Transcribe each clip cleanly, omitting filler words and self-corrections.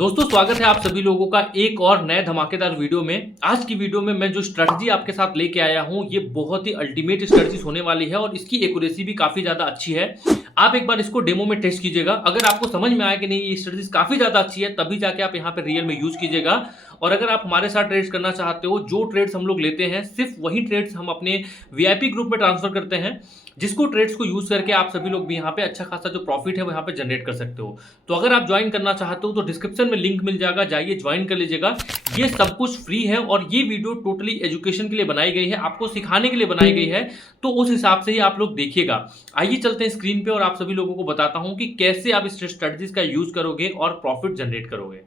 दोस्तों स्वागत है आप सभी लोगों का एक और नए धमाकेदार वीडियो में। आज की वीडियो में मैं जो स्ट्रेटजी आपके साथ लेके आया हूं ये बहुत ही अल्टीमेट स्ट्रेटजी होने वाली है और इसकी एक्यूरेसी भी काफी ज्यादा अच्छी है। आप एक बार इसको डेमो में टेस्ट कीजिएगा। अगर आपको समझ में आया कि नहीं ये स्ट्रेटजी काफी ज्यादा अच्छी है तभी जाके आप यहाँ पे रियल में यूज कीजिएगा। और अगर आप हमारे साथ ट्रेड्स करना चाहते हो, जो ट्रेड्स हम लोग लेते हैं सिर्फ वही ट्रेड्स हम अपने वीआईपी ग्रुप में ट्रांसफर करते हैं, जिसको ट्रेड्स को यूज करके आप सभी लोग भी यहाँ पे अच्छा खासा जो प्रॉफिट है वो यहाँ पे जनरेट कर सकते हो। तो अगर आप ज्वाइन करना चाहते हो तो डिस्क्रिप्शन में लिंक मिल जाएगा, जाइए ज्वाइन कर लीजिएगा। ये सब कुछ फ्री है और ये वीडियो टोटली एजुकेशन के लिए बनाई गई है, आपको सिखाने के लिए बनाई गई है, तो उस हिसाब से ही आप लोग देखिएगा। आइए चलते हैं स्क्रीन पे और आप सभी लोगों को बताता हूं कि कैसे आप इस स्ट्रेटजीज का यूज करोगे और प्रॉफिट जनरेट करोगे।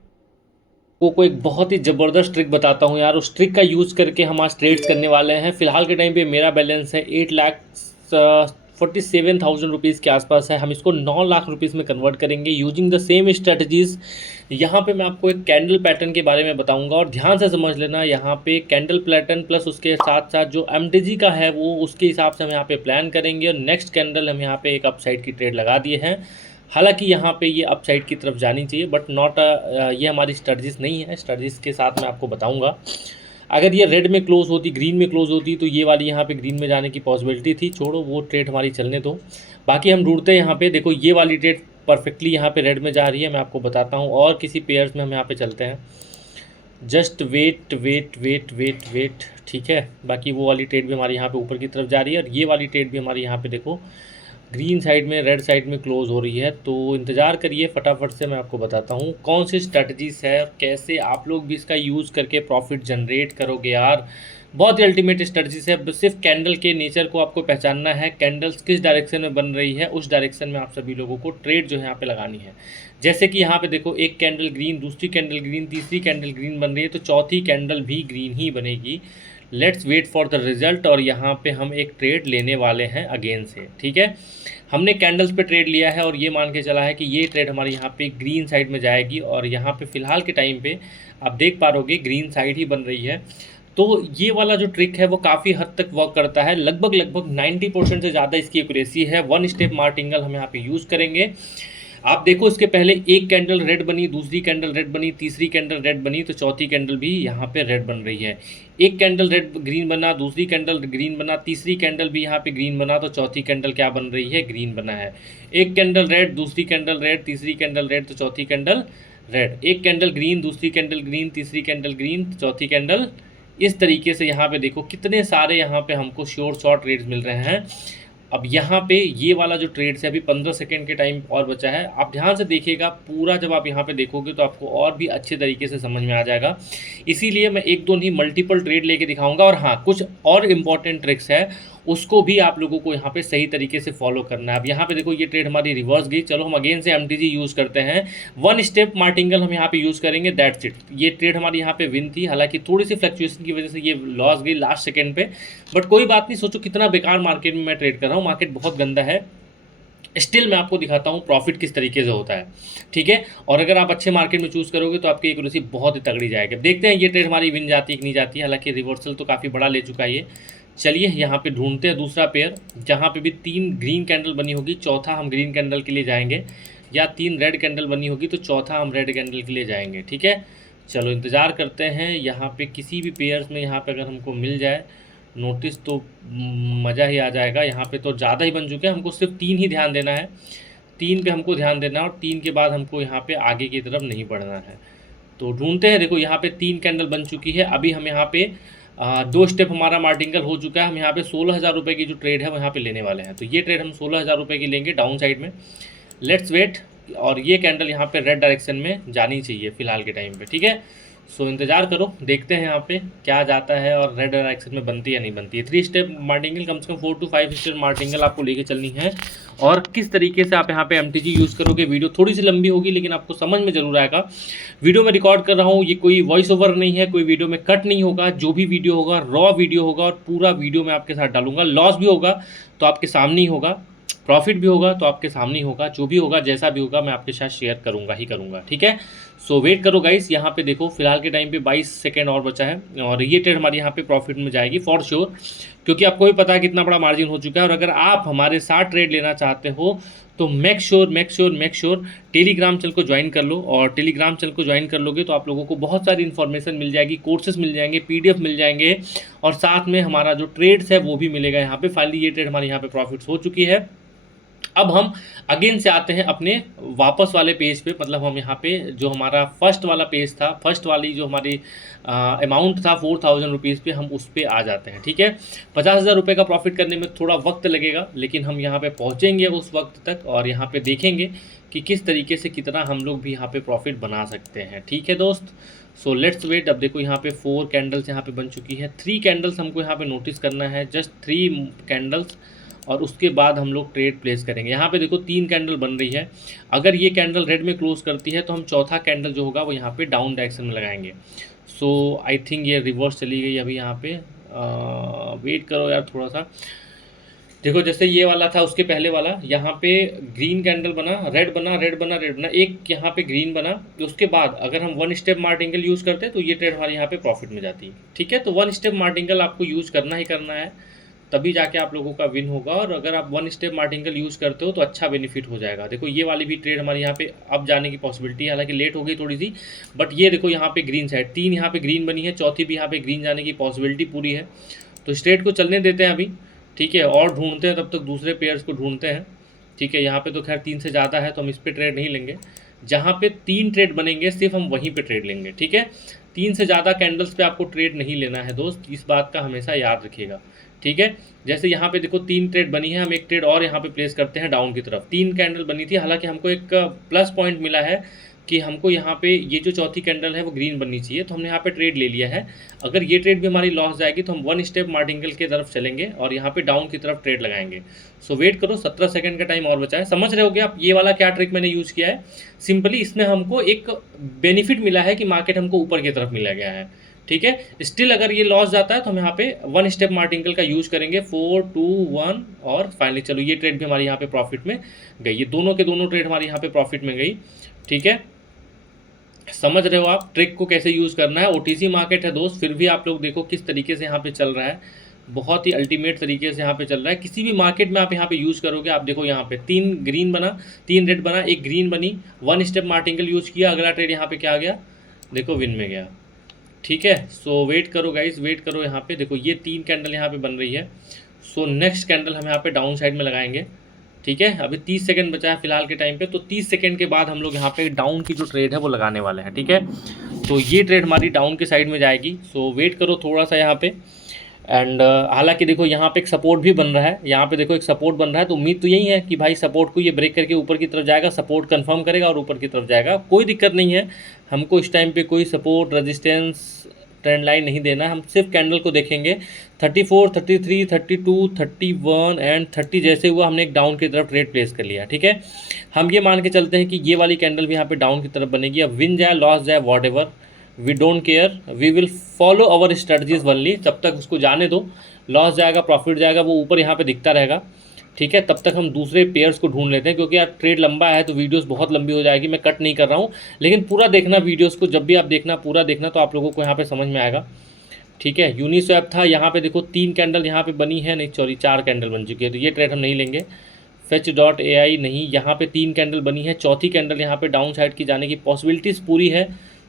को एक बहुत ही ज़बरदस्त ट्रिक बताता हूं यार। उस ट्रिक का यूज़ करके हम आज ट्रेड्स करने वाले हैं। फिलहाल के टाइम पे मेरा बैलेंस है 8,47,000 रुपीज़ के आसपास है। हम इसको 9 लाख रुपीज़ में कन्वर्ट करेंगे यूजिंग द सेम स्ट्रेटजीज़। यहाँ पे मैं आपको एक कैंडल पैटर्न के बारे में बताऊंगा और ध्यान से समझ लेना। यहाँ पे कैंडल पैटर्न प्लस उसके साथ साथ जो एमटीजी का है वो उसके हिसाब से हम यहाँ पे प्लान करेंगे। और नेक्स्ट कैंडल हम यहाँ पे एक अपसाइड की ट्रेड लगा दिए हैं। हालांकि यहाँ पे ये अपसाइड की तरफ जानी चाहिए बट नॉट ये हमारी स्ट्रेटजीज नहीं है। स्ट्रेटजीज के साथ मैं आपको बताऊंगा। अगर ये रेड में क्लोज होती, ग्रीन में क्लोज होती तो ये वाली यहाँ पे ग्रीन में जाने की पॉसिबिलिटी थी। छोड़ो वो ट्रेड हमारी चलने दो। बाकी हम ढूंढते हैं यहाँ पे, देखो ये वाली ट्रेड परफेक्टली यहाँ पे रेड में जा रही है। मैं आपको बताता हूँ और किसी पेयर्स में हम यहाँ पे चलते हैं। Just wait wait wait wait wait, ठीक है। बाकी वो वाली ट्रेड भी हमारी यहाँ पे ऊपर की तरफ जा रही है और ये वाली ट्रेड भी हमारी यहाँ पे देखो ग्रीन साइड में, रेड साइड में क्लोज हो रही है। तो इंतज़ार करिए, फटाफट से मैं आपको बताता हूँ कौन सी स्ट्रैटेजीज है और कैसे आप लोग भी इसका यूज़ करके प्रॉफिट जनरेट करोगे यार। बहुत ही अल्टीमेट स्ट्रैटेजीज है। सिर्फ कैंडल के नेचर को आपको पहचानना है, कैंडल्स किस डायरेक्शन में बन रही है उस डायरेक्शन में आप सभी लोगों को ट्रेड जो है यहाँ पे लगानी है। जैसे कि यहाँ पे देखो एक कैंडल ग्रीन, दूसरी कैंडल ग्रीन, तीसरी कैंडल ग्रीन बन रही है तो चौथी कैंडल भी ग्रीन ही बनेगी। Let's wait for the result. और यहाँ पे हम एक ट्रेड लेने वाले हैं अगेन से, ठीक है। हमने कैंडल्स पे ट्रेड लिया है और ये मान के चला है कि ये ट्रेड हमारे यहाँ पे ग्रीन साइड में जाएगी और यहाँ पे फ़िलहाल के टाइम पे आप देख पा रहोगे ग्रीन साइड ही बन रही है। तो ये वाला जो ट्रिक है वो काफ़ी हद तक वर्क करता है। लगभग 90% से ज़्यादा इसकी एक्यूरेसी है। वन स्टेप मार्टिंगल हम यहाँ पे यूज़ करेंगे। आप देखो इसके पहले एक कैंडल रेड बनी, दूसरी कैंडल रेड बनी, तीसरी कैंडल रेड बनी तो चौथी कैंडल भी यहाँ पे रेड बन रही है। एक कैंडल रेड ग्रीन बना, दूसरी कैंडल ग्रीन बना, तीसरी कैंडल भी यहाँ पे ग्रीन बना तो चौथी कैंडल क्या बन रही है, ग्रीन बना है। एक कैंडल रेड, दूसरी कैंडल रेड, तीसरी कैंडल रेड तो चौथी कैंडल रेड। एक कैंडल ग्रीन, दूसरी कैंडल ग्रीन, तीसरी कैंडल ग्रीन, चौथी कैंडल। इस तरीके से यहाँ पे देखो कितने सारे यहाँ पे हमको शॉर्ट ट्रेड्स मिल रहे हैं। अब यहाँ पे ये वाला जो ट्रेड्स है अभी 15 सेकंड के टाइम और बचा है। आप ध्यान से देखिएगा पूरा, जब आप यहाँ पे देखोगे तो आपको और भी अच्छे तरीके से समझ में आ जाएगा। इसीलिए मैं एक दो नहीं मल्टीपल ट्रेड लेके दिखाऊंगा। और हाँ, कुछ और इम्पॉर्टेंट ट्रिक्स है उसको भी आप लोगों को यहाँ पे सही तरीके से फॉलो करना है। अब यहाँ पे देखो ये ट्रेड हमारी रिवर्स गई। चलो हम अगेन से एमटीजी यूज़ करते हैं। वन स्टेप मार्टिंगल हम यहाँ पे यूज़ करेंगे, दैट्स इट। ये ट्रेड हमारी यहाँ पे विन थी। हालांकि थोड़ी सी फ्लक्चुएशन की वजह से ये लॉस गई लास्ट सेकेंड पे, बट कोई बात नहीं। सोचो कितना बेकार मार्केट में मैं ट्रेड कर रहा हूँ, मार्केट बहुत गंदा है, स्टिल मैं आपको दिखाता हूँ प्रॉफिट किस तरीके से होता है, ठीक है। और अगर आप अच्छे मार्केट में चूज़ करोगे तो आपकी एक्यूरेसी बहुत ही तगड़ी जाएगी। देखते हैं ये ट्रेड हमारी विन जाती है कि नहीं जाती है। हालांकि रिवर्सल तो काफ़ी बड़ा ले चुका है ये। चलिए यहाँ पे ढूंढते हैं दूसरा पेयर जहाँ पे भी 3 ग्रीन कैंडल बनी होगी, चौथा हम ग्रीन कैंडल के लिए जाएंगे, या 3 रेड कैंडल बनी होगी तो चौथा हम रेड कैंडल के लिए जाएंगे, ठीक है। चलो इंतज़ार करते हैं। यहाँ पे किसी भी पेयर्स में यहाँ पे अगर हमको मिल जाए नोटिस तो मज़ा ही आ जाएगा। यहाँ पे तो ज़्यादा ही बन चुके हैं, हमको सिर्फ 3 ही ध्यान देना है। 3 पे हमको ध्यान देना है और 3 के बाद हमको यहाँ पे आगे की तरफ नहीं बढ़ना है। तो ढूंढते हैं। देखो यहाँ पे 3 कैंडल बन चुकी है। अभी हम यहाँ पे 2 स्टेप हमारा मार्टिंगल हो चुका है। हम यहाँ पे 16,000 रुपये की जो ट्रेड है वो यहाँ पे लेने वाले हैं। तो ये ट्रेड हम 16,000 रुपये की लेंगे डाउन साइड में। Let's wait. और ये कैंडल यहाँ पे रेड डायरेक्शन में जानी चाहिए फ़िलहाल के टाइम पे, ठीक है। सो इंतज़ार करो, देखते हैं यहाँ पे क्या जाता है और रेड डायरेक्शन में बनती है या नहीं बनती है। 3 स्टेप मार्टिंगल कम से कम 4 to 5 स्टेप मार्टिंगल आपको लेके चलनी है। और किस तरीके से आप यहाँ पे एमटीजी यूज़ करोगे, वीडियो थोड़ी सी लंबी होगी लेकिन आपको समझ में ज़रूर आएगा। वीडियो में रिकॉर्ड कर रहा हूँ, ये कोई वॉइस ओवर नहीं है, कोई वीडियो में कट नहीं होगा। जो भी वीडियो होगा रॉ वीडियो होगा और पूरा वीडियो मैं आपके साथ डालूंगा। लॉस भी होगा तो आपके सामने ही होगा, प्रॉफिट भी होगा तो आपके सामने ही होगा। जो भी होगा, जैसा भी होगा, मैं आपके साथ शेयर करूंगा ही करूंगा, ठीक है। सो वेट करो गाइस, यहाँ पे देखो फिलहाल के टाइम पे 22 सेकेंड और बचा है और ये ट्रेड हमारी यहाँ पे प्रॉफिट में जाएगी फॉर श्योर, क्योंकि आपको भी पता है कितना बड़ा मार्जिन हो चुका है। और अगर आप हमारे साथ ट्रेड लेना चाहते हो तो मेक श्योर टेलीग्राम चैनल को ज्वाइन कर लो। और टेलीग्राम चैनल को ज्वाइन कर लोगे तो आप लोगों को बहुत सारी इन्फॉर्मेशन मिल जाएगी, कोर्सेज मिल जाएंगे, पीडीएफ मिल जाएंगे और साथ में हमारा जो ट्रेड्स है वो भी मिलेगा यहाँ पे। फाइनली ये ट्रेड हमारी यहाँ पे प्रॉफिट्स हो चुकी है। अब हम अगेन से आते हैं अपने वापस वाले पेज पे, मतलब हम यहाँ पे जो हमारा फर्स्ट वाला पेज था, फर्स्ट वाली जो हमारी अमाउंट था 4000 रुपीज़ पे, हम उस पर आ जाते हैं। ठीक है, 50,000 रुपये का प्रॉफिट करने में थोड़ा वक्त लगेगा, लेकिन हम यहाँ पे पहुँचेंगे उस वक्त तक और यहाँ पे देखेंगे कि किस तरीके से कितना हम लोग भी यहाँ पे प्रॉफिट बना सकते हैं। ठीक है दोस्त, सो लेट्स वेट। अब देखो यहाँ पे 4 कैंडल्स यहाँ पे बन चुकी है, 3 कैंडल्स हमको यहाँ पे नोटिस करना है, जस्ट 3 कैंडल्स, और उसके बाद हम लोग ट्रेड प्लेस करेंगे। यहाँ पे देखो 3 कैंडल बन रही है, अगर ये कैंडल रेड में क्लोज करती है तो हम चौथा कैंडल जो होगा वो यहाँ पे डाउन डायरेक्शन में लगाएंगे। सो आई थिंक ये रिवर्स चली गई अभी यहाँ पे। वेट करो यार थोड़ा सा, देखो जैसे ये वाला था उसके पहले वाला, यहाँ पे ग्रीन कैंडल बना, रेड बना, रेड बना, रेड बना, एक यहाँ पे ग्रीन बना, उसके बाद अगर हम 1 स्टेप मार्टिंगल यूज़ करते हैं तो ये ट्रेड हमारे यहाँ पे प्रॉफिट में जाती है। ठीक है, तो 1 स्टेप मार्टिंगल आपको यूज़ करना ही करना है, तभी जाके आप लोगों का विन होगा। और अगर आप 1 स्टेप मार्टिंगल यूज़ करते हो तो अच्छा बेनिफिट हो जाएगा। देखो ये वाली भी ट्रेड हमारे यहाँ पे अब जाने की पॉसिबिलिटी है, हालांकि लेट हो गई थोड़ी सी, बट ये देखो यहाँ पे ग्रीन साइड 3 यहाँ पे ग्रीन बनी है, चौथी भी यहाँ पे ग्रीन जाने की पॉसिबिलिटी पूरी है। तो स्ट्रेट को चलने देते हैं अभी, ठीक है, और ढूंढते हैं तब तक दूसरे पेयर्स को ढूंढते हैं। ठीक है, यहाँ पे तो खैर 3 से ज़्यादा है तो हम इस पर ट्रेड नहीं लेंगे, जहाँ पे 3 ट्रेड बनेंगे सिर्फ हम वहीं पे ट्रेड लेंगे। ठीक है, 3 से ज़्यादा कैंडल्स पे आपको ट्रेड नहीं लेना है दोस्त, इस बात का हमेशा याद रखिएगा। ठीक है, जैसे यहाँ पे देखो 3 ट्रेड बनी है, हम एक ट्रेड और यहाँ पे प्लेस करते हैं डाउन की तरफ। 3 कैंडल बनी थी, हालांकि हमको एक प्लस पॉइंट मिला है कि हमको यहाँ पे ये जो चौथी कैंडल है वो ग्रीन बननी चाहिए, तो हमने यहाँ पे ट्रेड ले लिया है। अगर ये ट्रेड भी हमारी लॉस जाएगी तो हम 1 स्टेप मार्टिंगल की तरफ चलेंगे और यहाँ पे डाउन की तरफ ट्रेड लगाएंगे। सो वेट करो, 17 सेकंड का टाइम और बचा है। समझ रहे होगे आप ये वाला क्या ट्रिक मैंने यूज़ किया है? सिंपली इसमें हमको एक बेनिफिट मिला है कि मार्केट हमको ऊपर की तरफ मिला गया है। ठीक है, स्टिल अगर ये लॉस जाता है तो हम यहाँ पे 1 स्टेप मार्टिंगल का यूज़ करेंगे, 4 2 1, और फाइनली चलो ये ट्रेड भी हमारी यहाँ पे प्रॉफिट में गई। ये दोनों के दोनों ट्रेड हमारी यहाँ पे प्रॉफिट में गई। ठीक है, समझ रहे हो आप ट्रिक को कैसे यूज़ करना है। ओटीसी मार्केट है दोस्त, फिर भी आप लोग देखो किस तरीके से यहाँ पे चल रहा है, बहुत ही अल्टीमेट तरीके से यहाँ पे चल रहा है। किसी भी मार्केट में आप यहाँ पे यूज़ करोगे, आप देखो यहाँ पे 3 ग्रीन बना, 3 रेड बना, एक ग्रीन बनी, 1 स्टेप मार्टिंगल यूज़ किया, अगला ट्रेड यहाँ पे क्या गया, देखो विन में गया। ठीक है, सो वेट करो गाइस, वेट करो। यहाँ पे देखो ये 3 कैंडल यहाँ पे बन रही है। सो नेक्स्ट कैंडल हम यहाँ पे डाउन साइड में लगाएंगे। ठीक है, अभी 30 सेकंड बचा है फिलहाल के टाइम पे, तो 30 सेकंड के बाद हम लोग यहाँ पे डाउन की जो ट्रेड है वो लगाने वाले हैं। ठीक है, तो ये ट्रेड हमारी डाउन की साइड में जाएगी। सो वेट करो थोड़ा सा यहाँ पे। एंड हालांकि देखो यहाँ पे एक सपोर्ट भी बन रहा है, यहाँ पे देखो एक सपोर्ट बन रहा है, तो उम्मीद तो यही है कि भाई सपोर्ट को ये ब्रेक करके ऊपर की तरफ जाएगा, सपोर्ट कंफर्म करेगा और ऊपर की तरफ जाएगा। कोई दिक्कत नहीं है, हमको इस टाइम पे कोई सपोर्ट रेजिस्टेंस ट्रेंड लाइन नहीं देना, हम सिर्फ कैंडल को देखेंगे। 34 33 32 31 एंड 30 जैसे हुआ हमने एक डाउन की तरफ ट्रेड प्लेस कर लिया। ठीक है, हम ये मान के चलते हैं कि ये वाली कैंडल भी यहाँ पे डाउन की तरफ बनेगी। अब विन जाए लॉस जाए whatever, we don't care, we will follow our strategies only. तब तक उसको जाने दो, लॉस जाएगा प्रॉफिट जाएगा वो ऊपर यहाँ पे दिखता रहेगा। ठीक है, तब तक हम दूसरे पेयर्स को ढूंढ लेते हैं, क्योंकि यार ट्रेड लंबा है तो वीडियोस बहुत लंबी हो जाएगी। मैं कट नहीं कर रहा हूँ, लेकिन पूरा देखना वीडियोस को, जब भी आप देखना पूरा देखना तो आप लोगों को यहाँ पे समझ में आएगा। ठीक है, यूनिस्वैप था, यहाँ पे देखो 3 कैंडल यहाँ पे बनी है, नहीं सॉरी 4 कैंडल बन चुकी है, तो ये ट्रेड हम नहीं लेंगे। Fetch.ai नहीं, यहाँ पे 3 कैंडल बनी है, चौथी कैंडल यहाँ पे डाउन साइड की जाने की पॉसिबिलिटीज़ पूरी है।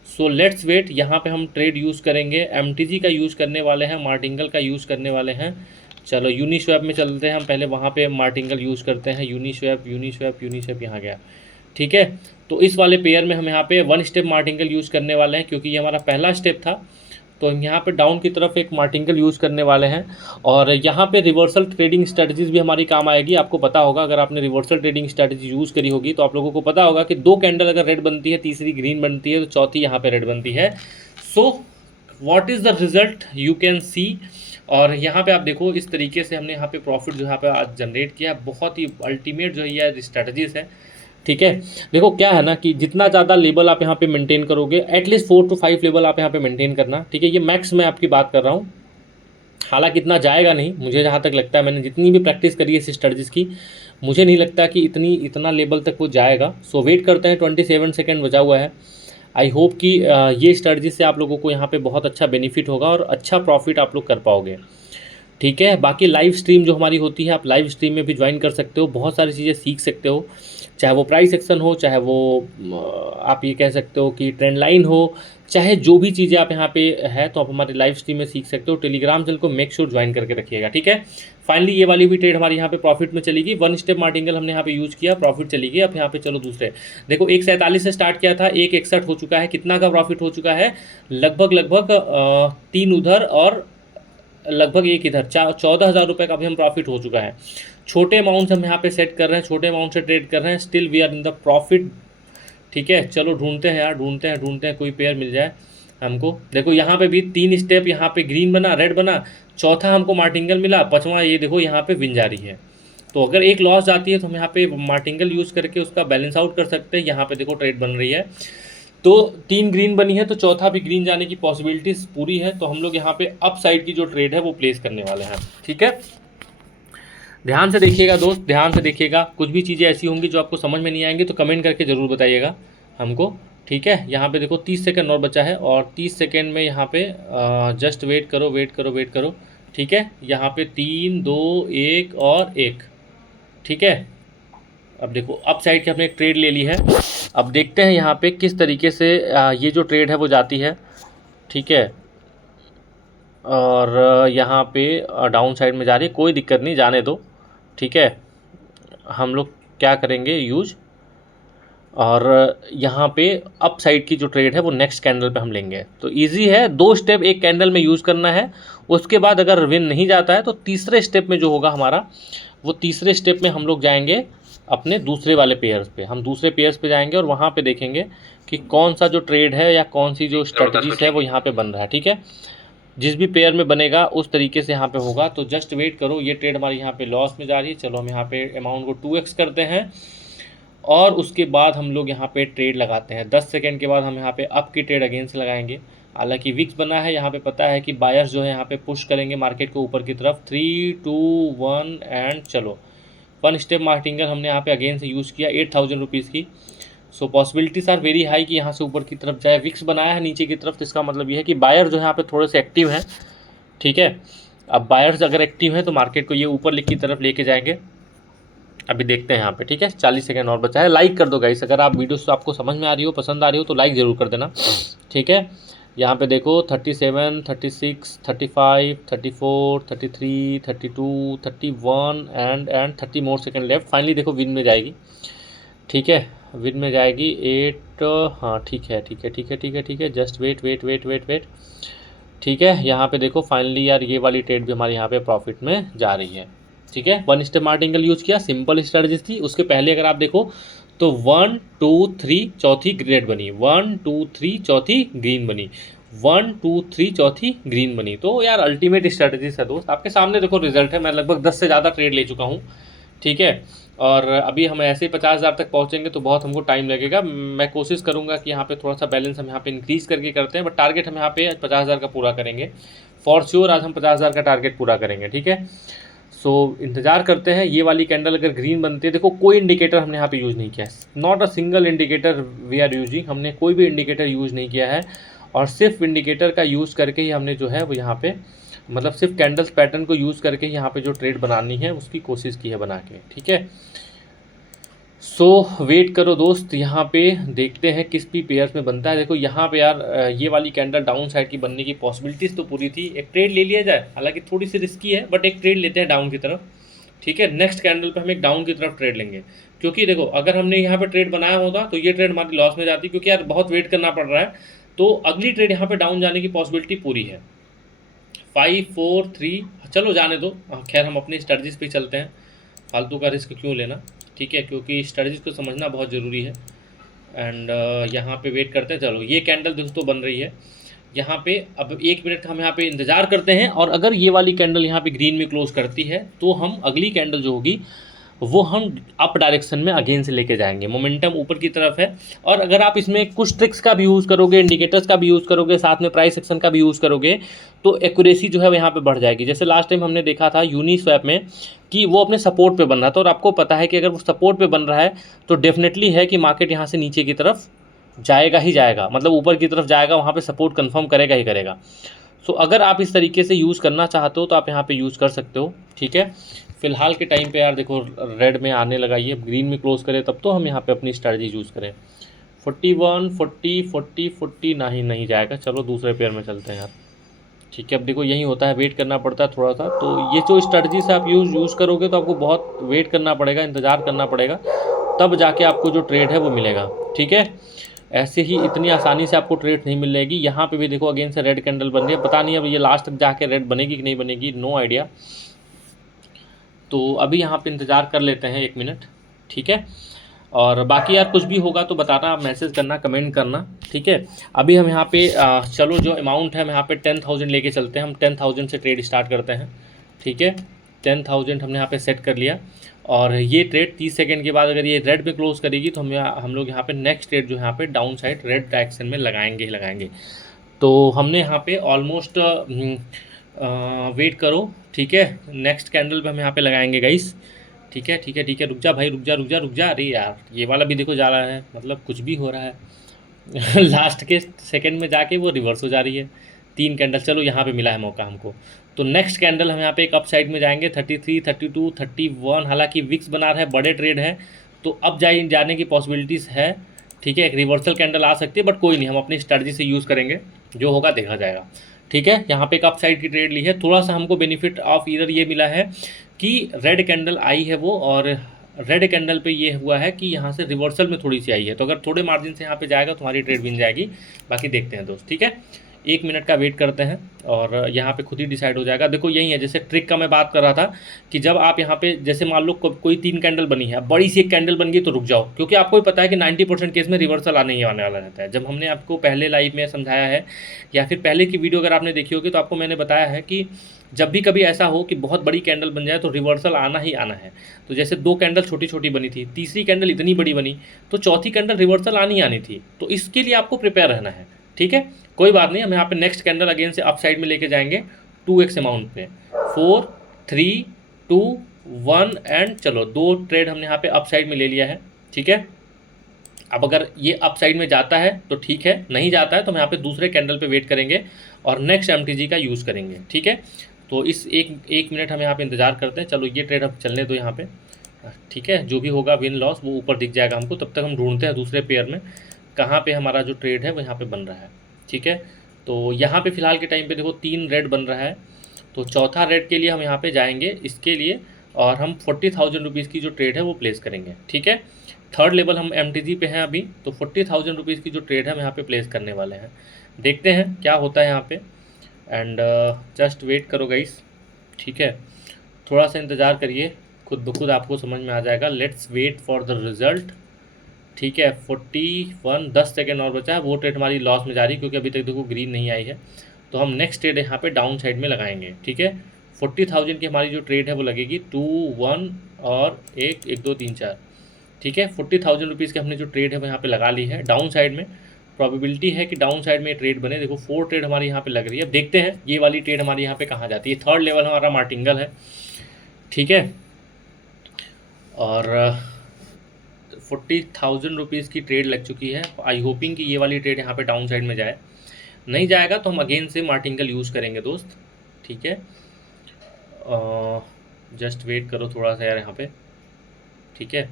सो लेट्स वेट, यहाँ पे हम ट्रेड यूज़ करेंगे, MTG का यूज़ करने वाले हैं, मार्टिंगल का यूज़ करने वाले हैं। चलो यूनिस्वैप में चलते हैं हम, पहले वहाँ पे मार्टिंगल यूज़ करते हैं। यूनिस्वैप यहाँ गया। ठीक है, तो इस वाले पेयर में हम यहाँ पे 1 स्टेप मार्टिंगल यूज़ करने वाले हैं, क्योंकि ये हमारा पहला स्टेप था। तो हम यहाँ पे डाउन की तरफ एक मार्टिंगल यूज़ करने वाले हैं, और यहाँ पे रिवर्सल ट्रेडिंग स्ट्रेटजीज भी हमारी काम आएगी। आपको पता होगा, अगर आपने रिवर्सल ट्रेडिंग स्ट्रेटजी यूज़ करी होगी तो आप लोगों को पता होगा कि 2 कैंडल अगर रेड बनती है, तीसरी ग्रीन बनती है, तो चौथी यहाँ पे रेड बनती है। So what is the result you can see. और यहाँ पे आप देखो इस तरीके से हमने यहाँ पे प्रॉफिट जो यहाँ पे आज जनरेट किया, बहुत ही अल्टीमेट जो ये स्ट्रेटजीज है। ठीक है, देखो क्या है ना कि जितना ज़्यादा लेवल आप यहाँ पे मेंटेन करोगे, एटलीस्ट 4 to 5 लेवल आप यहाँ पे मेंटेन करना। ठीक है, ये मैक्स मैं आपकी बात कर रहा हूँ, हालांकि इतना जाएगा नहीं, मुझे जहाँ तक लगता है, मैंने जितनी भी प्रैक्टिस करी है इस स्ट्रेटजीज की, मुझे नहीं लगता कि इतना लेवल तक वो जाएगा। सो वेट करते हैं, 27 सेकेंड बचा हुआ है। आई होप कि ये स्ट्रेटजी से आप लोगों को यहाँ पे बहुत अच्छा बेनिफिट होगा और अच्छा प्रॉफिट आप लोग कर पाओगे। ठीक है, बाकी लाइव स्ट्रीम जो हमारी होती है, आप लाइव स्ट्रीम में भी ज्वाइन कर सकते हो, बहुत सारी चीज़ें सीख सकते हो, चाहे वो प्राइस एक्शन हो, चाहे वो आप ये कह सकते हो कि ट्रेंड लाइन हो, चाहे जो भी चीज़ें आप यहाँ पे है तो आप हमारे लाइव स्ट्रीम में सीख सकते हो। टेलीग्राम चैनल को मेक श्योर ज्वाइन करके रखिएगा। ठीक है, फाइनली ये वाली भी ट्रेड हमारी यहाँ पे प्रॉफिट में चली गई। 1 स्टेप मार्टिंगल हमने यहाँ पे यूज़ किया, प्रॉफिट चली गई। अब यहाँ पे चलो दूसरे देखो, 147 से स्टार्ट किया था, 161 हो चुका है। कितना का प्रॉफिट हो चुका है? लगभग 3 उधर और लगभग 1 इधर, 14,000 रुपये का भी हम प्रॉफिट हो चुका है। छोटे अमाउंट हम यहाँ पे सेट कर रहे हैं, छोटे अमाउंट से ट्रेड कर रहे हैं, still we are in the profit. ठीक है, चलो ढूंढते हैं यार, ढूंढते हैं कोई पेयर मिल जाए हमको। देखो यहाँ पे भी 3 स्टेप, यहाँ पे ग्रीन बना, रेड बना, चौथा हमको मार्टिंगल मिला, 5वां ये देखो यहाँ पे विन जा रही है। तो अगर एक लॉस जाती है तो हम यहाँ पे मार्टिंगल यूज़ करके उसका बैलेंस आउट कर सकते हैं। यहाँ पे देखो ट्रेड बन रही है, तो 3 ग्रीन बनी है, तो चौथा भी ग्रीन जाने की पॉसिबिलिटीज पूरी है। तो हम लोग यहाँ पे अप साइड की जो ट्रेड है वो प्लेस करने वाले हैं। ठीक है, ध्यान से देखिएगा दोस्त, ध्यान से देखिएगा। कुछ भी चीज़ें ऐसी होंगी जो आपको समझ में नहीं आएंगी तो कमेंट करके ज़रूर बताइएगा हमको। ठीक है, यहाँ पे देखो 30 सेकंड और बचा है, और 30 सेकंड में यहाँ पे जस्ट वेट करो। ठीक है, यहाँ पे 3 2 1 और 1। ठीक है, अब देखो अप साइड की हमने एक ट्रेड ले ली है। अब देखते हैं यहाँ पे किस तरीके से ये जो ट्रेड है वो जाती है। ठीक है, और यहाँ पे डाउन साइड में जा रही है, कोई दिक्कत नहीं, जाने दो। ठीक है, हम लोग क्या करेंगे यूज, और यहाँ पे अप साइड की जो ट्रेड है वो नेक्स्ट कैंडल पे हम लेंगे। तो इजी है, 2 स्टेप एक कैंडल में यूज़ करना है। उसके बाद अगर विन नहीं जाता है तो तीसरे स्टेप में जो होगा हमारा, वो तीसरे स्टेप में हम लोग जाएंगे अपने दूसरे वाले पेयर्स पे। हम दूसरे पेयर्स पे जाएंगे और वहाँ पे देखेंगे कि कौन सा जो ट्रेड है या कौन सी जो स्ट्रेटजीज है वो यहाँ पे बन रहा है। ठीक है, जिस भी पेयर में बनेगा उस तरीके से यहाँ पे होगा। तो जस्ट वेट करो, ये ट्रेड हमारी यहाँ पे लॉस में जा रही है। चलो हम यहाँ पे अमाउंट को 2x करते हैं और उसके बाद हम लोग यहाँ पे ट्रेड लगाते हैं। 10 सेकंड के बाद हम यहाँ पे अप की ट्रेड अगेन से लगाएंगे। हालांकि विक्स बना है, यहाँ पे पता है कि बायर्स जो है यहाँ पे पुश करेंगे मार्केट को ऊपर की तरफ। 3 2 1 एंड चलो 1 स्टेप मार्टिंगल हमने यहाँ पे अगेन से यूज़ किया 8,000 रुपीज़ की। सो पॉसिबिलिटीज आर वेरी हाई कि यहाँ से ऊपर की तरफ जाए। विक्स बनाया है नीचे की तरफ, तो इसका मतलब ये है कि बायर जो है यहाँ पे थोड़े से एक्टिव हैं। ठीक है, अब बायर्स अगर एक्टिव हैं तो मार्केट को ये ऊपर की तरफ लेके जाएंगे। अभी देखते हैं यहाँ पे। ठीक है, 40 सेकंड और बचा है। लाइक कर दो गाइस, अगर आप वीडियो से आपको समझ में आ रही हो, पसंद आ रही हो तो लाइक ज़रूर कर देना। ठीक है, यहाँ पे देखो 37 36 35 34 33 32 31 and 30 more second left. Finally देखो विन में जाएगी। ठीक है, विन में जाएगी 8। हाँ ठीक है, जस्ट वेट। ठीक है, यहाँ पे देखो फाइनली यार ये वाली ट्रेड भी हमारे यहाँ पे प्रॉफिट में जा रही है। ठीक है, 1 स्टेप मार्टिंगल यूज़ किया, सिंपल स्ट्रेटजी थी। उसके पहले अगर आप देखो तो 1 2 3 चौथी रेड बनी, 1 2 3 चौथी ग्रीन बनी, 1 2 3 चौथी ग्रीन बनी। तो यार अल्टीमेट स्ट्रेटजीज है दोस्त, आपके सामने देखो रिजल्ट है। मैं लगभग 10 से ज़्यादा ट्रेड ले चुका हूँ। ठीक है, और अभी हम ऐसे ही 50,000 तक पहुँचेंगे तो बहुत हमको टाइम लगेगा। मैं कोशिश करूँगा कि यहाँ पे थोड़ा सा बैलेंस हम यहाँ पे इंक्रीज़ करके करते हैं, बट टारगेट हम यहाँ पे 50,000 का पूरा करेंगे फॉर श्योर। आज हम 50,000 का टारगेट पूरा करेंगे। ठीक है, सो इंतज़ार करते हैं। ये वाली कैंडल अगर ग्रीन बनती है, देखो कोई इंडिकेटर हमने यहाँ पे यूज़ नहीं किया है, not a single indicator we are using. हमने कोई भी इंडिकेटर यूज़ नहीं किया है, और सिर्फ इंडिकेटर का यूज़ करके ही हमने जो है वो यहाँ पे मतलब सिर्फ कैंडल्स पैटर्न को यूज़ करके यहाँ पे जो ट्रेड बनानी है उसकी कोशिश की है बना के। ठीक है, सो वेट करो दोस्त, यहाँ पे देखते हैं किस भी पेयर्स में बनता है। देखो यहाँ पे यार ये वाली कैंडल डाउन साइड की बनने की पॉसिबिलिटीज़ तो पूरी थी। एक ट्रेड ले लिया जाए, हालांकि थोड़ी सी रिस्की है, बट एक ट्रेड लेते हैं डाउन की तरफ। ठीक है, नेक्स्ट कैंडल पे हम एक डाउन की तरफ ट्रेड लेंगे, क्योंकि देखो अगर हमने यहाँ पे ट्रेड बनाया होता तो ये ट्रेड हमारी लॉस में जाती, क्योंकि यार बहुत वेट करना पड़ रहा है। तो अगली ट्रेड यहाँ पे डाउन जाने की पॉसिबिलिटी पूरी है। 5 4 3 चलो जाने दो, खैर हम अपनी स्ट्रेटजीज पे चलते हैं, फालतू का रिस्क क्यों लेना। ठीक है, क्योंकि स्ट्रेटजीज को समझना बहुत ज़रूरी है। एंड यहाँ पे वेट करते हैं। चलो ये कैंडल दोस्तों बन रही है यहाँ पे। अब 1 मिनट हम यहाँ पे इंतज़ार करते हैं, और अगर ये वाली कैंडल यहाँ पे ग्रीन में क्लोज करती है तो हम अगली कैंडल जो होगी वो हम अप डायरेक्शन में अगेन से लेके जाएंगे। मोमेंटम ऊपर की तरफ है, और अगर आप इसमें कुछ ट्रिक्स का भी यूज़ करोगे, इंडिकेटर्स का भी यूज़ करोगे, साथ में प्राइस एक्शन का भी यूज़ करोगे, तो एक्यूरेसी जो है वो यहाँ पे बढ़ जाएगी। जैसे लास्ट टाइम हमने देखा था यूनिस्वैप में कि वो अपने सपोर्ट पे बन रहा था, और आपको पता है कि अगर वो सपोर्ट पे बन रहा है तो डेफिनेटली है कि मार्केट यहाँ से नीचे की तरफ जाएगा ही जाएगा, मतलब ऊपर की तरफ जाएगा, वहाँ पे सपोर्ट कंफर्म करेगा ही करेगा। सो अगर आप इस तरीके से यूज़ करना चाहते हो तो आप यहाँ पे यूज़ कर सकते हो, ठीक है। फिलहाल के टाइम पे यार देखो रेड में आने लगा, ये ग्रीन में क्लोज करें तब तो हम यहाँ पे अपनी स्ट्रैटेजी यूज़ करें। 41 40 40 40 नहीं जाएगा, चलो दूसरे पेयर में चलते हैं यार, ठीक है। अब देखो यही होता है, वेट करना पड़ता है थोड़ा सा। तो ये जो स्ट्रैटेजी से आप यूज़ करोगे तो आपको बहुत वेट करना पड़ेगा, इंतज़ार करना पड़ेगा, तब जाके आपको जो ट्रेड है वो मिलेगा, ठीक है। ऐसे ही इतनी आसानी से आपको ट्रेड नहीं मिलेगी। यहाँ पे भी देखो अगेन से रेड कैंडल बन रही है, पता नहीं अब ये लास्ट तक जाके रेड बनेगी कि नहीं बनेगी, नो आइडिया। तो अभी यहाँ पे इंतज़ार कर लेते हैं 1 मिनट, ठीक है। और बाकी यार कुछ भी होगा तो बताना, मैसेज करना, कमेंट करना, ठीक है। अभी हम यहाँ पे चलो जो अमाउंट है हम यहाँ पे 10,000 लेके चलते हैं, हम 10,000 से ट्रेड स्टार्ट करते हैं, ठीक है। 10,000 हमने यहाँ पे सेट कर लिया। और ये ट्रेड 30 सेकंड के बाद अगर ये रेड पे क्लोज करेगी तो हम लोग यहाँ पे नेक्स्ट ट्रेड जो यहाँ पे डाउन साइड रेड डायरेक्शन में लगाएंगे ही लगाएंगे। तो हमने यहाँ पे ऑलमोस्ट वेट करो, ठीक है। नेक्स्ट कैंडल पे हम यहाँ पे लगाएंगे गाइस, ठीक है ठीक है ठीक है। रुक जा भाई, रुक जा रुक जा रुक जा, अरे यार ये वाला भी देखो जा रहा है, मतलब कुछ भी हो रहा है लास्ट के सेकंड में जाके वो रिवर्स हो जा रही है। 3 कैंडल, चलो यहाँ पे मिला है मौका हमको। तो नेक्स्ट कैंडल हम यहाँ पे एक अप साइड में जाएंगे 33 32 31। हालांकि विक्स बना रहा है, बड़े ट्रेड है तो अब जाने की पॉसिबिलिटीज़ है, ठीक है। एक रिवर्सल कैंडल आ सकती है बट कोई नहीं, हम अपनी स्ट्रेटजी से यूज़ करेंगे, जो होगा देखा जाएगा, ठीक है। यहाँ पे एक अप साइड की ट्रेड ली है, थोड़ा सा हमको बेनिफिट ऑफ ईयर ये मिला है कि रेड कैंडल आई है वो, और रेड कैंडल पे ये हुआ है कि यहाँ से रिवर्सल में थोड़ी सी आई है, तो अगर थोड़े मार्जिन से यहाँ पे जाएगा तो हमारी ट्रेड बन जाएगी। बाकी देखते हैं दोस्त, ठीक है। 1 मिनट का वेट करते हैं और यहाँ पे खुद ही डिसाइड हो जाएगा। देखो यही है, जैसे ट्रिक का मैं बात कर रहा था कि जब आप यहाँ पे जैसे मान लो कोई 3 कैंडल बनी है, बड़ी सी एक कैंडल बन गई तो रुक जाओ, क्योंकि आपको भी पता है कि 90% केस में रिवर्सल आने ही आने वाला रहता है। जब हमने आपको पहले लाइव में समझाया है या फिर पहले की वीडियो अगर आपने देखी होगी तो आपको मैंने बताया है कि जब भी कभी ऐसा हो कि बहुत बड़ी कैंडल बन जाए तो रिवर्सल आना ही आना है। तो जैसे 2 कैंडल छोटी छोटी बनी थी, तीसरी कैंडल इतनी बड़ी बनी, तो चौथी कैंडल रिवर्सल आनी आनी थी। तो इसके लिए आपको प्रिपेयर रहना है, ठीक है। कोई बात नहीं, हम यहाँ पे नेक्स्ट कैंडल अगेन से अप साइड में लेके जाएंगे 2x अमाउंट पे। 4 3 2 1 एंड चलो 2 ट्रेड हमने यहाँ पे अप साइड में ले लिया है, ठीक है। अब अगर ये अप साइड में जाता है तो ठीक है, नहीं जाता है तो हम यहाँ पे दूसरे कैंडल पे वेट करेंगे और नेक्स्ट MTG का यूज़ करेंगे, ठीक है। तो इस एक मिनट हम यहाँ पे इंतज़ार करते हैं। चलो ये ट्रेड अब चलने दो यहाँ पे, ठीक है। जो भी होगा विन लॉस वो ऊपर दिख जाएगा हमको, तब तक हम ढूंढते हैं दूसरे पेयर में कहाँ पे हमारा जो ट्रेड है वो यहाँ पे बन रहा है, ठीक है। तो यहाँ पे फ़िलहाल के टाइम पे देखो 3 रेड बन रहा है, तो चौथा रेड के लिए हम यहाँ पे जाएंगे इसके लिए, और हम 40,000 रुपीज़ की जो ट्रेड है वो प्लेस करेंगे, ठीक है। थर्ड लेवल हम MTG पे हैं अभी, तो 40,000 रुपीज़ की जो ट्रेड है हम यहाँ पे प्लेस करने वाले हैं। देखते हैं क्या होता है यहाँ पे, एंड जस्ट वेट करो गाइस, ठीक है। थोड़ा सा इंतज़ार करिए, खुद ब खुद आपको समझ में आ जाएगा। Let's wait for the result, ठीक है। 41 10 सेकेंड और बचा है, वो ट्रेड हमारी लॉस में जा रही है क्योंकि अभी तक देखो ग्रीन नहीं आई है। तो हम नेक्स्ट ट्रेड यहाँ पे डाउन साइड में लगाएंगे, ठीक है। 40,000 की हमारी जो ट्रेड है वो लगेगी 2 1 और 1 1 2 3 4, ठीक है। 40,000 रुपीज़ की हमने जो ट्रेड है वो यहाँ पे लगा ली है डाउन साइड में। प्रोबेबिलिटी है कि डाउन साइड में ट्रेड बने, देखो 4 ट्रेड हमारी यहाँ पे लग रही है। अब देखते हैं ये वाली ट्रेड हमारी यहाँ पे कहाँ जाती है। थर्ड लेवल हमारा मार्टिंगल है, ठीक है। और 40,000 रुपीज़ की ट्रेड लग चुकी है। आई होपिंग कि ये वाली ट्रेड यहाँ पे डाउन साइड में जाए, नहीं जाएगा तो हम अगेन से मार्टिंगल यूज़ करेंगे दोस्त, ठीक है। जस्ट वेट करो थोड़ा सा यार यहाँ पे, ठीक है।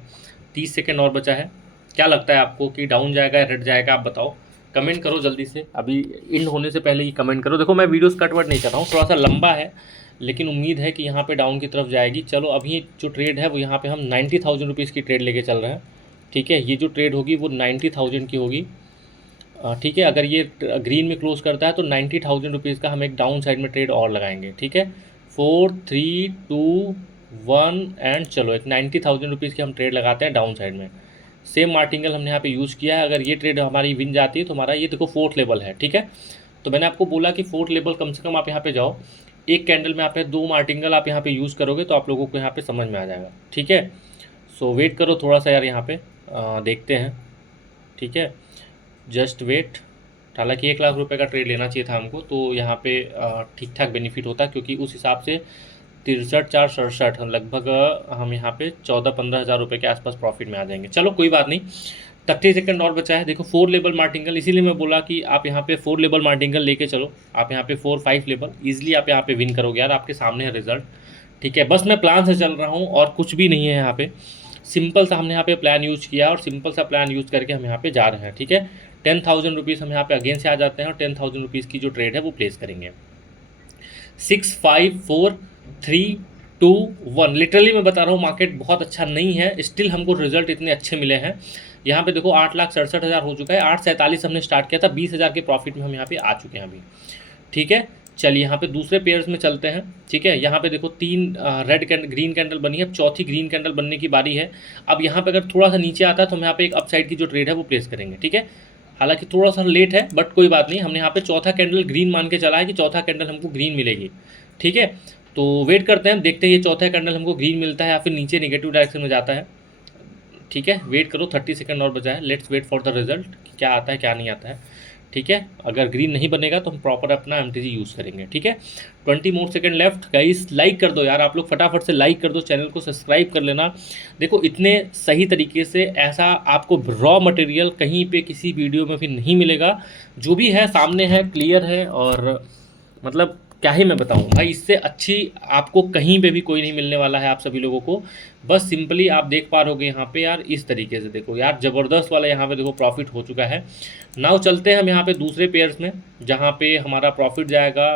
30 सेकेंड और बचा है। क्या लगता है आपको कि डाउन जाएगा या रेड जाएगा, आप बताओ, कमेंट करो जल्दी से, अभी इन होने से पहले ही कमेंट करो। देखो मैं वीडियोस कट वट नहीं कर रहा हूँ, थोड़ा सा लंबा है, लेकिन उम्मीद है कि यहाँ पे डाउन की तरफ जाएगी। चलो अभी जो ट्रेड है वो यहाँ पे हम 90,000 रुपीज़ की ट्रेड लेके चल रहे हैं, ठीक है। ये जो ट्रेड होगी वो 90,000 की होगी, ठीक है। अगर ये ग्रीन में क्लोज करता है तो 90,000 रुपीज़ का हम एक डाउन साइड में ट्रेड और लगाएंगे, ठीक है। 4 3 2 1 एंड चलो एक 90,000 रुपीज़ की हम ट्रेड लगाते हैं डाउन साइड में। सेम मार्टिंगल हमने यहाँ पे यूज़ किया है। अगर ये ट्रेड हमारी विन जाती है तो हमारा ये देखो 4th लेवल है, ठीक है। तो मैंने आपको बोला कि 4th लेवल कम से कम आप यहाँ पे जाओ, एक कैंडल में आप 2 मार्टिंगल आप यहाँ पे यूज़ करोगे तो आप लोगों को यहाँ पे समझ में आ जाएगा, ठीक है। सो वेट करो थोड़ा सा यार, यहाँ पे देखते हैं, ठीक है। Just wait. हालांकि 1 लाख रुपए का ट्रेड लेना चाहिए था हमको, तो यहाँ पे ठीक ठाक बेनिफिट होता, क्योंकि उस हिसाब से 63,467 लगभग हम यहाँ पे 14-15 हज़ार रुपये के आसपास प्रॉफिट में आ जाएंगे। चलो कोई बात नहीं, 30 सेकंड और बचा है। देखो 4 लेवल मार्टिंगल, इसीलिए मैं बोला कि आप यहाँ पे 4 लेवल मार्टिंगल लेके चलो। आप यहाँ पे 4-5 लेवल ईजिली आप यहाँ पे विन करोगे यार, आपके सामने है रिजल्ट। ठीक है, बस मैं प्लान से चल रहा हूँ और कुछ भी नहीं है यहाँ पे। सिंपल सा हमने यहाँ पे प्लान यूज किया और सिंपल सा प्लान यूज करके हम यहाँ पे जा रहे हैं। ठीक है, 10,000 रुपीज़ हम यहाँ पे अगेन से आ जाते हैं और 10,000 रुपीज़ की जो ट्रेड है वो प्लेस करेंगे। 6, 5, 4, 3, 2, 1। लिटरली मैं बता रहा हूँ मार्केट बहुत अच्छा नहीं है, स्टिल हमको रिजल्ट इतने अच्छे मिले हैं। यहाँ पे देखो 8,67,000 हो चुका है, 8,47 हमने स्टार्ट किया था, 20,000 के प्रॉफिट में हम यहाँ पे आ चुके हैं अभी। ठीक है, चलिए यहाँ पे दूसरे पेयर्स में चलते हैं। ठीक है, यहाँ पे देखो 3 रेड कैंडल ग्रीन कैंडल बनी है, अब चौथी ग्रीन कैंडल बनने की बारी है। अब यहाँ पे अगर थोड़ा सा नीचे आता है तो हम यहाँ पे एक अपसाइड की जो ट्रेड है वो प्लेस करेंगे। ठीक है, हालांकि थोड़ा सा लेट है बट कोई बात नहीं, हमने यहाँ पे चौथा कैंडल ग्रीन मान के चला है कि चौथा कैंडल हमको ग्रीन मिलेगी। ठीक है, तो वेट करते हैं, देखते हैं ये चौथा कैंडल हमको ग्रीन मिलता है या फिर नीचे नेगेटिव डायरेक्शन में जाता है। ठीक है, वेट करो, 30 सेकंड और बचा है। Let's wait for the result, क्या आता है क्या नहीं आता है। ठीक है, अगर ग्रीन नहीं बनेगा तो हम प्रॉपर अपना MTG यूज़ करेंगे। ठीक है, 20 मोर सेकंड लेफ्ट। गाइस लाइक कर दो यार, आप लोग फटाफट से लाइक कर दो, चैनल को सब्सक्राइब कर लेना। देखो इतने सही तरीके से ऐसा आपको रॉ मटेरियल कहीं पे किसी वीडियो में भी नहीं मिलेगा। जो भी है सामने है, क्लियर है, और मतलब क्या ही मैं बताऊं भाई, इससे अच्छी आपको कहीं पे भी कोई नहीं मिलने वाला है आप सभी लोगों को। बस सिंपली आप देख पा रहोगे यहाँ पे यार, इस तरीके से देखो यार, ज़बरदस्त वाला यहाँ पे देखो प्रॉफिट हो चुका है। नाउ चलते हैं हम यहाँ पे दूसरे पेयर्स में, जहाँ पे हमारा प्रॉफिट जाएगा।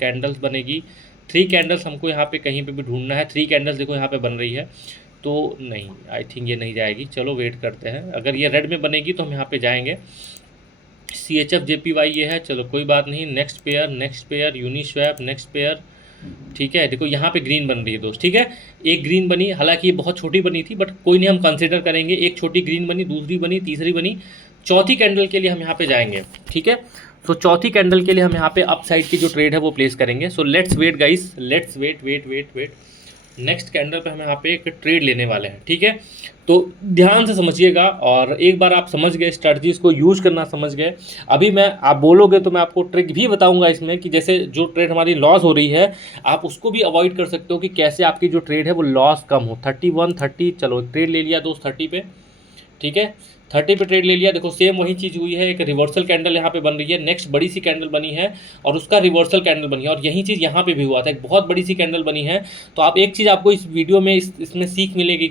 कैंडल्स बनेगी 3 कैंडल्स, हमको यहाँ पे कहीं पे भी ढूंढना है। 3 कैंडल्स देखो यहाँ पे बन रही है, तो नहीं, आई थिंक ये नहीं जाएगी। चलो वेट करते हैं, अगर ये रेड में बनेगी तो हम यहाँ पे जाएंगे। CHF JPY ये है, चलो कोई बात नहीं। Next pair Uniswap, next pair. ठीक है, देखो यहाँ पे ग्रीन बन रही है दोस्त। ठीक है, एक ग्रीन बनी, हालांकि ये बहुत छोटी बनी थी बट कोई नहीं, हम कंसिडर करेंगे। एक छोटी ग्रीन बनी, दूसरी बनी, तीसरी बनी, चौथी कैंडल के लिए हम यहाँ पे जाएंगे। ठीक है, तो चौथी कैंडल के लिए हम यहाँ पे अप साइड की जो ट्रेड है वो प्लेस करेंगे। So let's wait guys, let's wait. Next candle पे हम यहाँ पे एक ट्रेड लेने वाले हैं। ठीक है, तो ध्यान से समझिएगा, और एक बार आप समझ गए, स्ट्रैटेजीज को यूज करना समझ गए, अभी मैं आप बोलोगे तो मैं आपको ट्रिक भी बताऊंगा इसमें कि जैसे जो ट्रेड हमारी लॉस हो रही है आप उसको भी अवॉइड कर सकते हो, कि कैसे आपकी जो ट्रेड है वो लॉस कम हो। 31, 30, चलो ट्रेड ले लिया दोस्त 30 पे। ठीक है, 30 पे ट्रेड ले लिया। देखो सेम वही चीज़ हुई है, एक रिवर्सल कैंडल यहाँ पे बन रही है, नेक्स्ट बड़ी सी कैंडल बनी है और उसका रिवर्सल कैंडल बनी है, और यही चीज़ यहाँ पे भी हुआ था, एक बहुत बड़ी सी कैंडल बनी है। तो आप एक चीज़ आपको इस वीडियो में इसमें सीख मिलेगी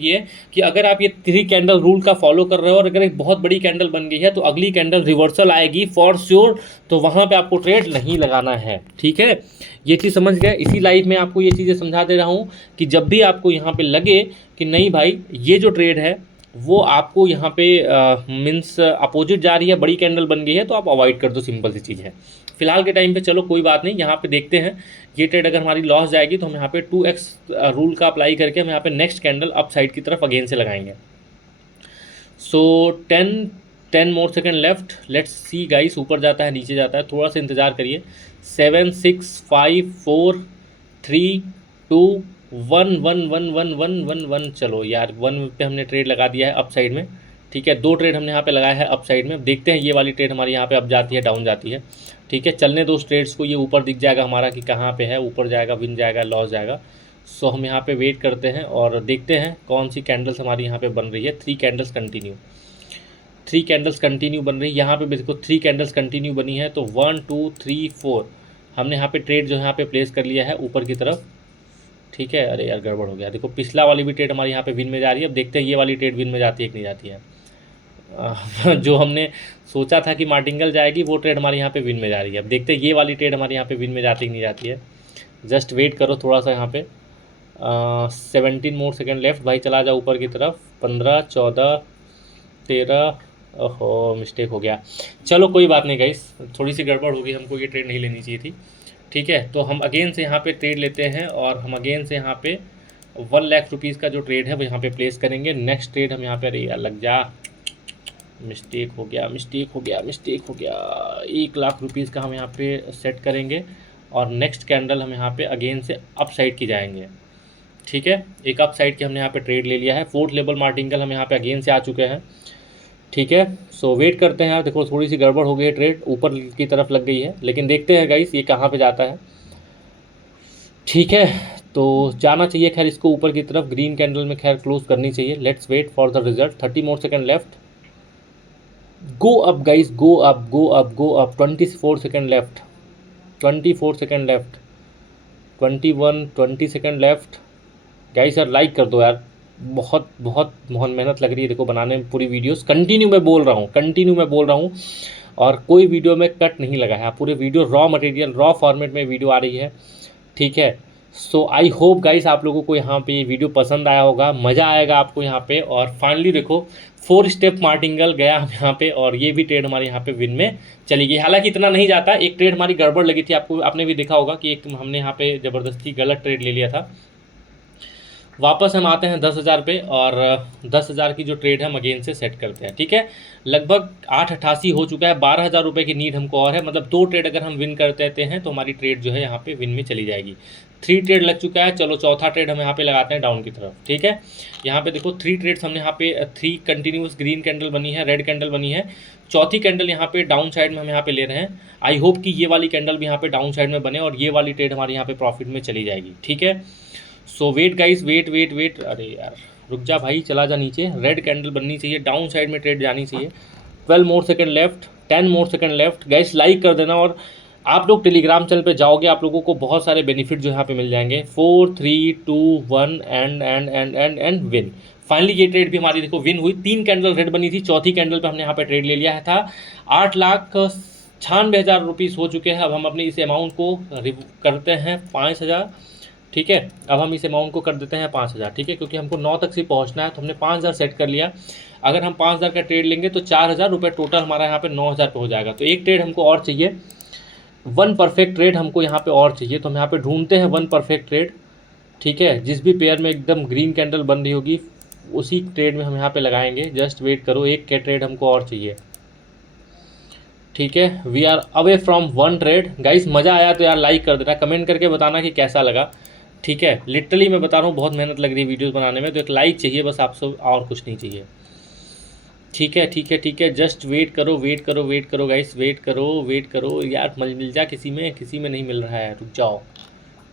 कि अगर आप ये 3 कैंडल रूल का फॉलो कर रहे हो और अगर एक बहुत बड़ी कैंडल बन गई है तो अगली कैंडल रिवर्सल आएगी फॉर श्योर, तो वहाँ पर आपको ट्रेड नहीं लगाना है। ठीक है, ये चीज़ समझ गए। इसी लाइफ में आपको ये चीज़ें समझा दे रहा हूँ कि जब भी आपको यहाँ पे लगे कि नहीं भाई ये जो ट्रेड है वो आपको यहाँ पे मीन्स अपोजिट जा रही है, बड़ी कैंडल बन गई है, तो आप अवॉइड कर दो, सिंपल सी चीज़ है फिलहाल के टाइम पे। चलो कोई बात नहीं, यहाँ पे देखते हैं ये ट्रेड अगर हमारी लॉस जाएगी तो हम यहाँ पे 2x रूल का अप्लाई करके हम यहाँ पे नेक्स्ट कैंडल अप साइड की तरफ अगेन से लगाएंगे। So 10 more second left. Let's see guys, ऊपर जाता है नीचे जाता है, थोड़ा सा इंतज़ार करिए। 7, 6, 5, 4, 3, 2, 1। चलो यार 1 पे हमने ट्रेड लगा दिया है अप साइड में। ठीक है, 2 ट्रेड हमने यहाँ पे लगाया है अप साइड में। देखते हैं ये वाली ट्रेड हमारी यहाँ पे अप जाती है डाउन जाती है। ठीक है, चलने दो ट्रेड्स को, ये ऊपर दिख जाएगा हमारा कि कहाँ पे है, ऊपर जाएगा, विन जाएगा, लॉस जाएगा। सो हम यहाँ पे वेट करते हैं और देखते हैं कौन सी कैंडल्स हमारी यहाँ पे बन रही है। 3 कैंडल्स कंटिन्यू बन रही है। यहाँ पे देखो 3 कैंडल्स कंटिन्यू बनी है, तो 1, 2, 3, 4 हमने यहाँ पे ट्रेड जो यहाँ पे प्लेस कर लिया है ऊपर की तरफ। ठीक है, अरे यार गड़बड़ हो गया। देखो पिछला वाली भी ट्रेड हमारी यहाँ पे विन में जा रही है। अब देखते हैं ये वाली ट्रेड विन में जाती है कि नहीं जाती है। जो हमने सोचा था कि मार्टिंगल जाएगी वो ट्रेड हमारे यहाँ पे विन में जा रही है। अब देखते हैं ये वाली ट्रेड हमारे यहाँ पे विन में जाती है कि नहीं जाती है। जस्ट वेट करो थोड़ा सा, यहाँ पे 17 मोर सेकेंड लेफ्ट। भाई चला जाओ ऊपर की तरफ। 15, 14, 13, ओहो मिस्टेक हो गया। चलो कोई बात नहीं गाइस, थोड़ी सी गड़बड़ होगी, हमको ये ट्रेड नहीं लेनी चाहिए थी। ठीक है, तो हम अगेन से यहाँ पे ट्रेड लेते हैं और हम अगेन से यहाँ पे 1 लाख रुपीज़ का जो ट्रेड है वो यहाँ पे प्लेस करेंगे। नेक्स्ट ट्रेड हम यहाँ पे, अरे यार लग जा, मिस्टेक हो गया। 1 लाख रुपीज़ का हम यहाँ पे सेट करेंगे और नेक्स्ट कैंडल हम यहाँ पे अगेन से अप साइड की जाएंगे। ठीक है, एक अप साइड की हमने यहाँ पे ट्रेड ले लिया है। 4th लेवल मार्टिंगल हम यहाँ पे अगेन से आ चुके हैं। ठीक है, सो वेट करते हैं यार। देखो थोड़ी सी गड़बड़ हो गई है, ट्रेड ऊपर की तरफ लग गई है, लेकिन देखते हैं गाइस ये कहाँ पे जाता है। ठीक है, तो जाना चाहिए खैर इसको ऊपर की तरफ, ग्रीन कैंडल में खैर क्लोज करनी चाहिए। Let's wait for the result. 30 more second left. Go up guys, go up, go up, go up. 24 second left, 24 second left, 21, 20 second left. Guys यार लाइक कर दो यार, बहुत बहुत बहुत मेहनत लग रही है देखो बनाने में। पूरी वीडियोस कंटिन्यू मैं बोल रहा हूँ, कंटिन्यू मैं बोल रहा हूँ, और कोई वीडियो में कट नहीं लगा है। पूरे video raw material, raw format में वीडियो आ रही है, ठीक है। सो आई होप गाइस आप लोगों को यहाँ पे ये वीडियो पसंद आया होगा, मज़ा आएगा आपको यहाँ पे। और फाइनली देखो 4 स्टेप मार्टिंगल गया हम यहाँ पे, और ये भी ट्रेड हमारे यहाँ पे विन में चली गई। हालांकि इतना नहीं जाता, एक ट्रेड हमारी गड़बड़ लगी थी, आपको आपने भी देखा होगा कि एक हमने यहाँ पे ज़बरदस्ती गलत ट्रेड ले लिया था। वापस हम आते हैं 10,000 पे, और 10,000 की जो ट्रेड हम अगेन से सेट करते हैं, ठीक है। लगभग 888 हो चुका है, 12,000 रुपये की नीड हमको और है, मतलब 2 ट्रेड अगर हम विन कर देते हैं तो हमारी ट्रेड जो है यहाँ पे विन में चली जाएगी। 3 ट्रेड लग चुका है, चलो चौथा ट्रेड हम यहाँ पे लगाते हैं डाउन की तरफ, ठीक है। यहाँ पे देखो 3 ट्रेड्स हमने यहाँ पे 3 कंटिन्यूस ग्रीन कैंडल बनी है, रेड कैंडल बनी है, चौथी कैंडल यहाँ पे डाउन साइड में हम यहाँ पे ले रहे हैं। आई होप कि ये वाली कैंडल भी यहाँ पे डाउन साइड में बने और ये वाली ट्रेड हमारी यहाँ पे प्रॉफिट में चली जाएगी, ठीक है। So wait guys, wait wait wait, अरे यार रुक जा भाई, चला जा नीचे। रेड कैंडल बननी चाहिए, डाउन साइड में ट्रेड जानी चाहिए। 12 मोर सेकंड लेफ्ट, 10 मोर सेकंड लेफ्ट। गाइस लाइक कर देना, और आप लोग टेलीग्राम चैनल पे जाओगे, आप लोगों को बहुत सारे बेनिफिट जो यहाँ पे मिल जाएंगे। 4 3 2 1 एंड विन। फाइनली ये ट्रेड भी हमारी देखो विन हुई। 3 कैंडल रेड बनी थी, चौथी कैंडल पे हमने यहाँ पे ट्रेड ले लिया था। 8,96,000 रुपीज़ हो चुके हैं। अब हम अपने इस अमाउंट को करते हैं 5,000, ठीक है। अब हम इस अमाउंट को कर देते हैं 5,000, ठीक है, क्योंकि हमको 9 तक से पहुंचना है, तो हमने 5,000 सेट कर लिया। अगर हम 5,000 का ट्रेड लेंगे तो 4,000 रुपये टोटल हमारा यहाँ पे 9,000 पे हो जाएगा। तो एक ट्रेड हमको और चाहिए, 1 परफेक्ट ट्रेड हमको यहाँ पे और चाहिए। तो हम यहाँ पे ढूंढते हैं 1 परफेक्ट ट्रेड, ठीक है। जिस भी पेयर में एकदम ग्रीन कैंडल बन रही होगी उसी ट्रेड में हम यहाँ पे लगाएंगे। जस्ट वेट करो, एक के ट्रेड हमको और चाहिए, ठीक है। We are away from 1 trade. Guys मज़ा आया तो यार लाइक कर देना, कमेंट करके बताना कि कैसा लगा, ठीक है। लिटरली मैं बता रहा हूँ बहुत मेहनत लग रही है वीडियोस बनाने में, तो एक लाइक चाहिए बस आपसे, और कुछ नहीं चाहिए, ठीक है, ठीक है, ठीक है। जस्ट वेट करो, वेट करो, वेट करो गाइस, वेट करो, वेट करो यार। मिल जा, किसी में नहीं मिल रहा है, रुक जाओ,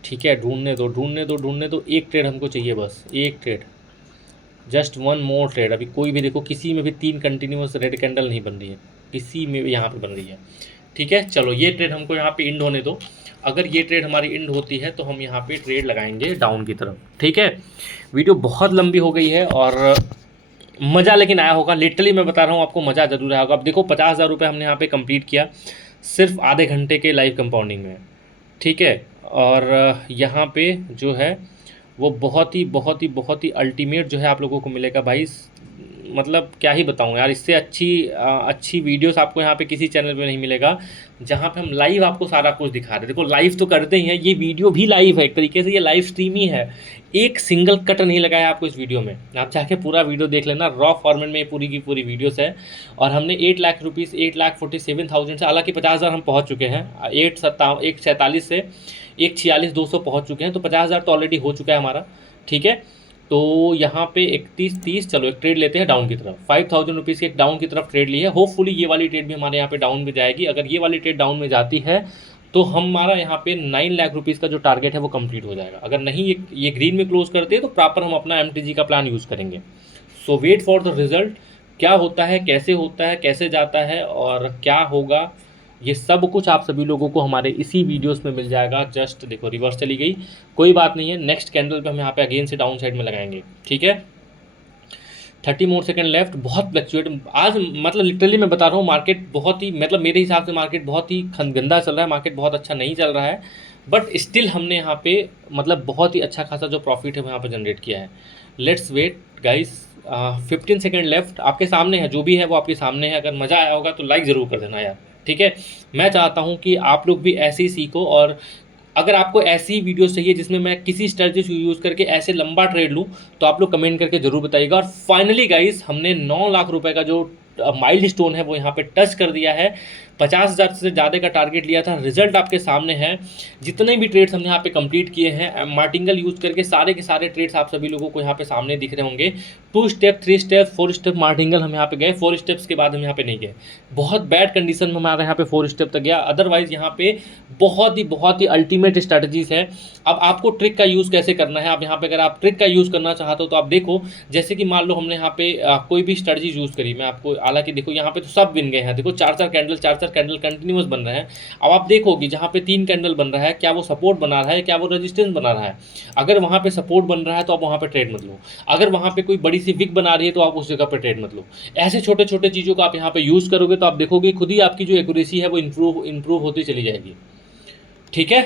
ठीक है। ढूंढने दो, ढूंढने दो, ढूंढने दो। एक ट्रेड हमको चाहिए बस, एक ट्रेड, जस्ट 1 मोर ट्रेड। अभी कोई भी देखो, किसी में भी 3 कंटिन्यूस रेड कैंडल नहीं बन रही है, किसी में भी यहाँ पे बन रही है, ठीक है। चलो ये ट्रेड हमको यहाँ पे इंड होने दो। अगर ये ट्रेड हमारी इंड होती है तो हम यहाँ पे ट्रेड लगाएंगे डाउन की तरफ, ठीक है। वीडियो बहुत लंबी हो गई है, और मज़ा लेकिन आया होगा, लिटरली मैं बता रहा हूँ आपको मज़ा ज़रूर आया होगा। अब देखो 50,000 रुपये हमने यहाँ पे कंप्लीट किया सिर्फ आधे घंटे के लाइव कंपाउंडिंग में, ठीक है। और यहाँ पे जो है वो बहुत ही अल्टीमेट जो है आप लोगों को मिलेगा भाई। मतलब क्या ही बताऊं यार, इससे अच्छी वीडियोस आपको यहाँ पे किसी चैनल पे नहीं मिलेगा, जहाँ पे हम लाइव आपको सारा कुछ दिखा रहे हैं। देखो लाइव तो करते ही हैं, ये वीडियो भी लाइव है, एक तरीके से ये लाइव स्ट्रीम ही है। एक सिंगल कट नहीं लगाया आपको इस वीडियो में, आप चाहे पूरा वीडियो देख लेना, रॉ फॉर्मेट में ये पूरी की पूरी वीडियोस है। और हमने 8 लाख रुपीज़, 8,47,000 से, हालांकि 50,000 हम पहुँच चुके हैं, 1,47 से 1,46,200 पहुँच चुके हैं, तो 50,000 तो ऑलरेडी हो चुका है हमारा, ठीक है। तो यहाँ पे 31-30, चलो एक ट्रेड लेते हैं डाउन की तरफ। 5,000 रुपीज़ की एक डाउन की तरफ ट्रेड ली है। होपफुली ये वाली ट्रेड भी हमारे यहाँ पे डाउन में जाएगी। अगर ये वाली ट्रेड डाउन में जाती है तो हमारा यहाँ पे 9 लाख रुपीज़ का जो टारगेट है वो कंप्लीट हो जाएगा। अगर नहीं ये ग्रीन में क्लोज करते हैं तो प्रॉपर हम अपना MTG का प्लान यूज़ करेंगे। सो वेट फॉर द रिजल्ट, क्या होता है, कैसे जाता है और क्या होगा, ये सब कुछ आप सभी लोगों को हमारे इसी वीडियोस में मिल जाएगा। जस्ट देखो रिवर्स चली गई, कोई बात नहीं है, नेक्स्ट कैंडल पे हम यहाँ पे अगेन से डाउन साइड में लगाएंगे, ठीक है। 30 मोर सेकंड लेफ्ट। बहुत फ्लक्चुएट आज, मतलब लिटरली मैं बता रहा हूँ, मार्केट बहुत ही, मतलब मेरे हिसाब से मार्केट बहुत ही गंदा चल रहा है, मार्केट बहुत अच्छा नहीं चल रहा है, बट स्टिल हमने यहाँ पे मतलब बहुत ही अच्छा खासा जो प्रॉफिट है वो यहाँ पर जनरेट किया है। Let's wait guys, 15 second left. आपके सामने है, जो भी है वो आपके सामने है। अगर मज़ा आया होगा तो लाइक ज़रूर कर देना यार, ठीक है। मैं चाहता हूँ कि आप लोग भी ऐसे ही सीखो, और अगर आपको ऐसी वीडियो चाहिए जिसमें मैं किसी स्ट्रेटजी यूज़ करके ऐसे लंबा ट्रेड लूँ तो आप लोग कमेंट करके ज़रूर बताइएगा। और फाइनली गाइस, हमने 9 लाख रुपए का जो माइल्ड स्टोन है वो यहाँ पे टच कर दिया है। 50,000 से ज़्यादा का टारगेट लिया था, रिजल्ट आपके सामने है। जितने भी ट्रेड्स हमने यहाँ पे कंप्लीट किए हैं मार्टिंगल यूज़ करके, सारे के सारे ट्रेड्स आप सभी लोगों को यहाँ पे सामने दिख रहे होंगे। 2 स्टेप 3 स्टेप 4 स्टेप मार्टिंगल हम यहाँ पे गए, 4 स्टेप्स के बाद हम यहाँ पे नहीं गए। बहुत बैड कंडीशन में हमारे यहाँ पे 4 स्टेप तक गया। अदरवाइज यहाँ पे बहुत ही अल्टीमेट स्ट्रैटेजीज है। अब आपको ट्रिक का यूज़ कैसे करना है, आप यहाँ पे अगर आप ट्रिक का यूज़ करना चाहते हो तो आप देखो, जैसे कि मान लो हमने यहाँ पे कोई भी स्ट्रैटेजी यूज़ करी, मैं आपको हालांकि देखो यहाँ पे तो सब बिन गए हैं, देखो 4-4 कैंडल कंटिन्यूस बन रहे हैं। अब आप देखो कि जहाँ पे 3 कैंडल बन रहा है क्या वो सपोर्ट बना रहा है, क्या वो रेजिस्टेंस बना रहा है। अगर वहाँ पे सपोर्ट बन रहा है तो आप वहाँ पे ट्रेड मत लो, अगर वहाँ पे कोई बड़ी सी विक बना रही है तो आप उस जगह पे ट्रेड मत लो। ऐसे छोटे छोटे चीज़ों को आप यहाँ पे यूज़ करोगे तो आप देखोगे खुद ही आपकी जो एक्यूरेसी है वो इंप्रूव होती चली जाएगी। ठीक है,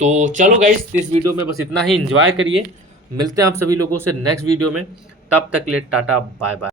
तो चलो गाइस, इस वीडियो में बस इतना ही, एंजॉय करिए। मिलते हैं आप सभी लोगों से नेक्स्ट वीडियो में, तब तक ले टाटा बाय बाय।